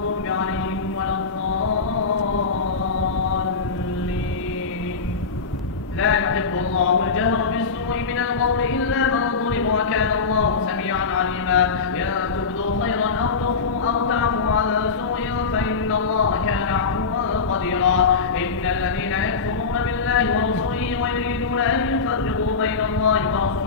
المغضوب عليهم ولا الضالين. لا يحب الله الجهر بالسوء من القول إلا من ظلم وكان الله سميعا عليما. إن تبدوا خيرا أو تخفوا أو تعفوا عن سوء فإن الله كان عفوا قديرا. إن الذين يكفرون بالله ورسله ويريدون أن يفرقوا بين الله ورسله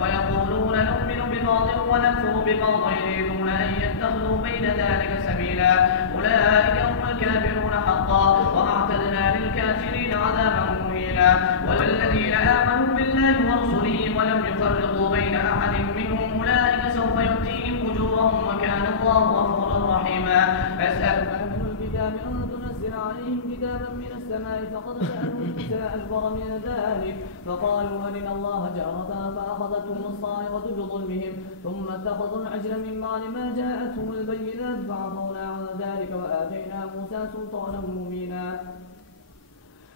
ويقولون نؤمن ببعض ونكفر ببعض ويريدون أن يتخذوا بين ذلك سبيلا أولئك هم الكافرون حقا وأعتدنا للكافرين عذابا مهينا. والذين آمنوا بالله ورسله ولم يفرقوا بين أحد منهم أولئك سوف يؤتيهم أجورهم وكان الله غفورا رحيما. أسألك أهل الكتاب أن تنزل عليهم كتابا من السماء فقد سألوا موسى أكبر من ذلك فقالوا أرنا الله جهرة فأخذتهم الصاعقة بظلمهم ثم اتخذوا العجل من بعد ما جاءتهم البينات فعفونا عن ذلك وآتينا موسى سلطانا مبينا.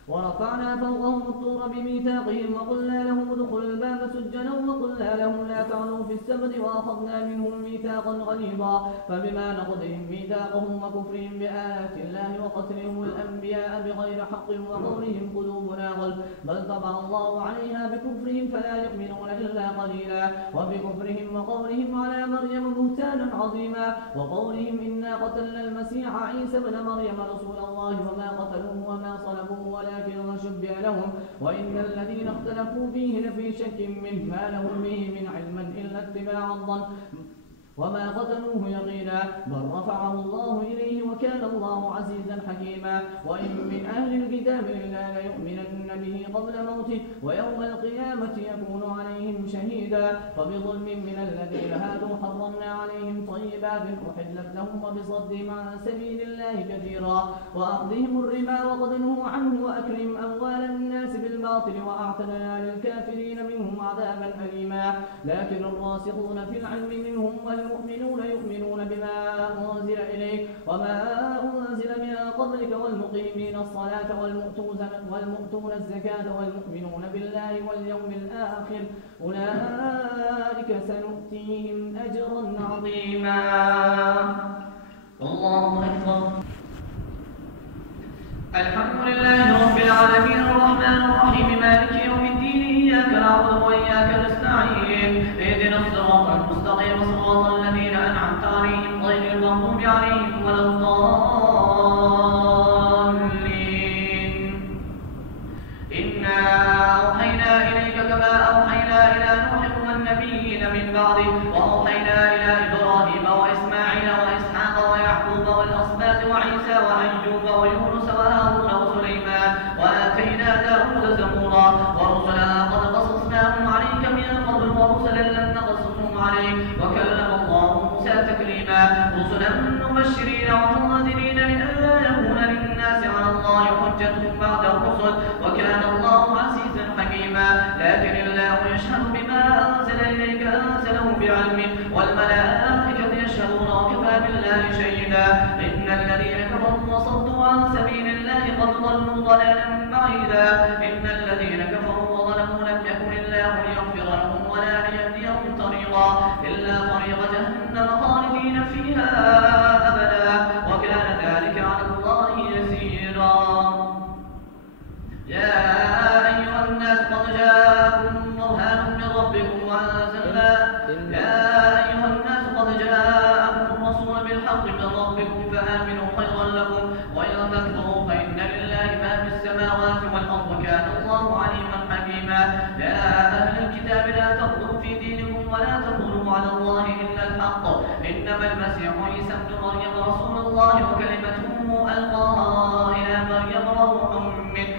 ورفعنا فوقهم الطور بميثاقهم وقلنا لهم ادخلوا الباب سجنا وقلنا لهم لا تعلوا في السبت وأخذنا منهم ميثاقا غليظا فبما نقضهم ميثاقهم وكفرهم بآيات الله وقتلهم الأنبياء بغير حق وقولهم قلوبنا غلف بل طبع الله عليها بكفرهم فلا يؤمنون إلا قليلا. وبكفرهم وقولهم على مريم بهتانا عظيما وقولهم إنا قتلنا المسيح عيسى بن مريم رسول الله وما قتلوه وما صلبوه ولكن شبه لهم وإن الذين اختلفوا فيه لفي شك منه ما لهم به من علم إلا اتباع الظن وما قتلوه يقينا بل رفعه الله إليه وكان الله عزيزا حكيما. وإن من أهل الكتاب إلا ليؤمنن به قبل موته ويوم القيامة يكون عليهم شهيدا. فبظلم من الذين هادوا حرمنا عليهم طيبات أحلت لهم وبصدهم عن سبيل الله كثيرا وأخذهم الربا وقد نهوا عنه وأكلهم أموال الناس بالباطل وأعتدنا للكافرين منهم عذابا أليما. لكن الراسخون في العلم منهم والمؤمنون يؤمنون بما أنزل إليك وما أنزل من قبلك والمقيمين الصلاة والمؤتون الزكاة والمؤمنون بالله واليوم الآخر أولئك سنؤتيهم أجرا عظيما. الله أكبر. الحمد لله رب العالمين الرحمن الرحيم مالك يوم الدين إياك نعبد وإياك نستعين اهدنا الصراط المستقيم صراط الذين أنعمت عليهم غير المغضوب عليهم ولا الضالين. إنا أوحينا إليك كما أوحينا إلى نوح والنبيين من بعده وأوحينا إلى إبراهيم وإسماعيل وإسحاق ويعقوب والأسباط وعيسى وأيوب ويونس وهارون وسليمان وآتينا داود زبورا ورسلا قد قصصناهم عليك من قبل ورسلا لم نقصصهم عليك وكلم الله موسى تكليما. رسلا مبشرين ومنذرين لئلا يكون للناس على الله حجة بعد الرسل وكان الله عزيزا حكيما. لكن الله يشهد بما أنزل إليك أنزله بعلمه والملائكة يشهدون وكفى بالله شهيدا. إن الذين كفروا وصدوا عن سبيل الله قد ضلوا ضلالا بعيدا. إن الذين كفروا وظلموا لم يكن الله ليغفر لهم ولا ليهديهم طريقا إلا طريق جهنم خالدين فيها أبدا وكان ذلك على الله يسيرا. يا أيها الناس قد جاءكم برهان من ربكم وأنزلنا الرسول بالحق من ربكم فآمنوا خيرا لكم وإن تكفروا فإن لله ما في السماوات والأرض وكان الله عليما حكيما. يا أهل الكتاب لا تغلوا في دينكم ولا تقولوا على الله إلا الحق إنما المسيح عيسى ابن مريم رسول الله وكلمته ألقاها إلى مريم وروح منه